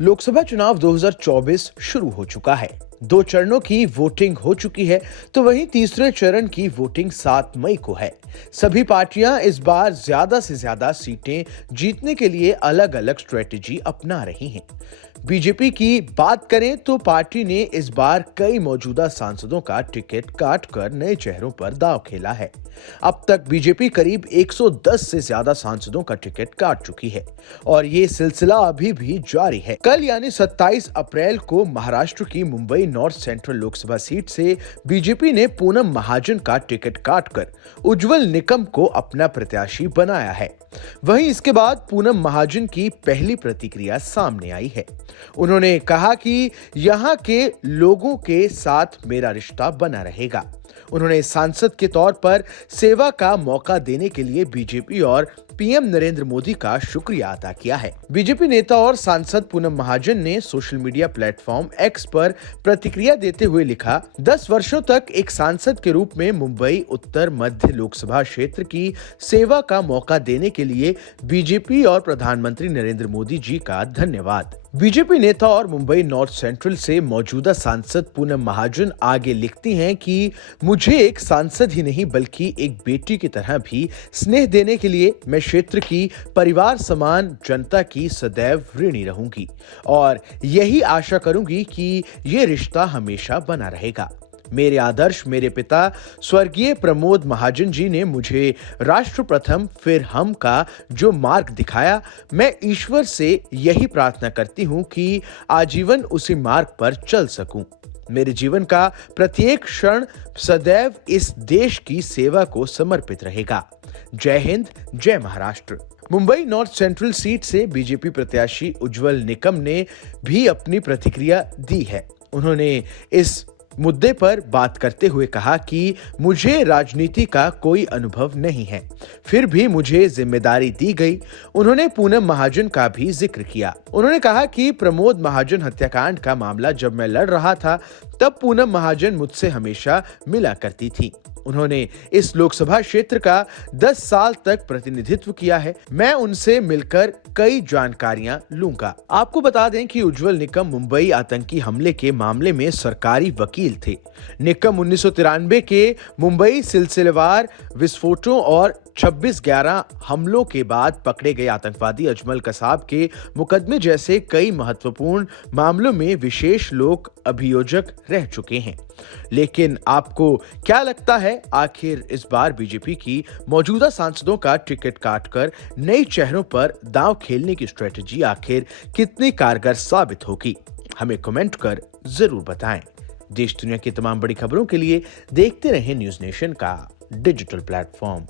लोकसभा चुनाव 2024 शुरू हो चुका है। 2 चरणों की वोटिंग हो चुकी है, तो वहीं तीसरे चरण की वोटिंग 7 मई को है। सभी पार्टियां इस बार ज्यादा से ज्यादा सीटें जीतने के लिए अलग-अलग स्ट्रेटेजी अपना रही हैं। बीजेपी की बात करें तो पार्टी ने इस बार कई मौजूदा सांसदों का टिकट काटकर नए चेहरों पर दांव खेला है। अब तक बीजेपी करीब 110 से ज्यादा सांसदों का टिकट काट चुकी है और ये सिलसिला अभी भी जारी है। कल यानी 27 अप्रैल को महाराष्ट्र की Mumbai north central Lok Sabha seat से बीजेपी ने पूनम महाजन का टिकट काटकर उज्जवल निकम को अपना प्रत्याशी बनाया है। वहीं इसके बाद पूनम महाजन की पहली प्रतिक्रिया सामने आई है। उन्होंने कहा कि यहां के लोगों के साथ मेरा रिश्ता बना रहेगा। उन्होंने सांसद के तौर पर सेवा का मौका देने के लिए बीजेपी और पीएम नरेंद्र मोदी का शुक्रिया अदा किया है। बीजेपी नेता और सांसद पूनम महाजन ने सोशल मीडिया प्लेटफॉर्म एक्स पर प्रतिक्रिया देते हुए लिखा, 10 वर्षों तक एक सांसद के रूप में मुंबई उत्तर मध्य लोकसभा क्षेत्र की सेवा का मौका देने के लिए बीजेपी और प्रधानमंत्री नरेंद्र मोदी जी का धन्यवाद। बीजेपी नेता और मुंबई नॉर्थ सेंट्रल से मौजूदा सांसद पूनम महाजन आगे लिखती हैं कि मुझे एक सांसद ही नहीं बल्कि एक बेटी की तरह भी स्नेह देने के लिए मैं क्षेत्र की परिवार समान जनता की सदैव ऋणी रहूंगी और यही आशा करूंगी कि ये रिश्ता हमेशा बना रहेगा। मेरे आदर्श मेरे पिता स्वर्गीय प्रमोद महाजन जी ने मुझे राष्ट्र प्रथम फिर हम का जो मार्ग दिखाया, मैं ईश्वर से यही प्रार्थना करती हूं कि आजीवन उसी मार्ग पर चल सकूं। मेरे जीवन का प्रत्येक क्षण सदैव इस देश की सेवा को समर्पित रहेगा। जय हिंद, जय Maharashtra. Mumbai north central seat से बीजेपी प्रत्याशी उज्जवल निकम ने भी अपनी प्रतिक्रिया दी है। उन्होंने इस मुद्दे पर बात करते हुए कहा कि मुझे राजनीति का कोई अनुभव नहीं है, फिर भी मुझे जिम्मेदारी दी गई। उन्होंने पूनम महाजन का भी जिक्र किया। उन्होंने कहा कि प्रमोद महाजन हत्याकांड का मामला जब मैं लड़ रहा था, तब पूनम महाजन मुझसे हमेशा मिला करती थी। उन्होंने इस लोकसभा क्षेत्र का 10 साल तक प्रतिनिधित्व किया है। मैं उनसे मिलकर कई जानकारियां लूंगा। आपको बता दें कि उज्जवल निकम मुंबई आतंकी हमले के मामले में सरकारी वकील थे। निकम 1993 के मुंबई सिलसिलेवार विस्फोटों और 26/11 हमलों के बाद पकड़े गए आतंकवादी अजमल कसाब के मुकदमे जैसे कई महत्वपूर्ण मामलों में विशेष लोक अभियोजक रह चुके हैं। लेकिन आपको क्या लगता है, आखिर इस बार बीजेपी की मौजूदा सांसदों का टिकट काटकर नए चेहरों पर दांव खेलने की स्ट्रेटजी आखिर कितनी कारगर साबित होगी? हमें कमेंट कर जरूर बताएं। देश दुनिया की तमाम बड़ी खबरों के लिए देखते रहें न्यूज़ नेशन का डिजिटल प्लेटफॉर्म।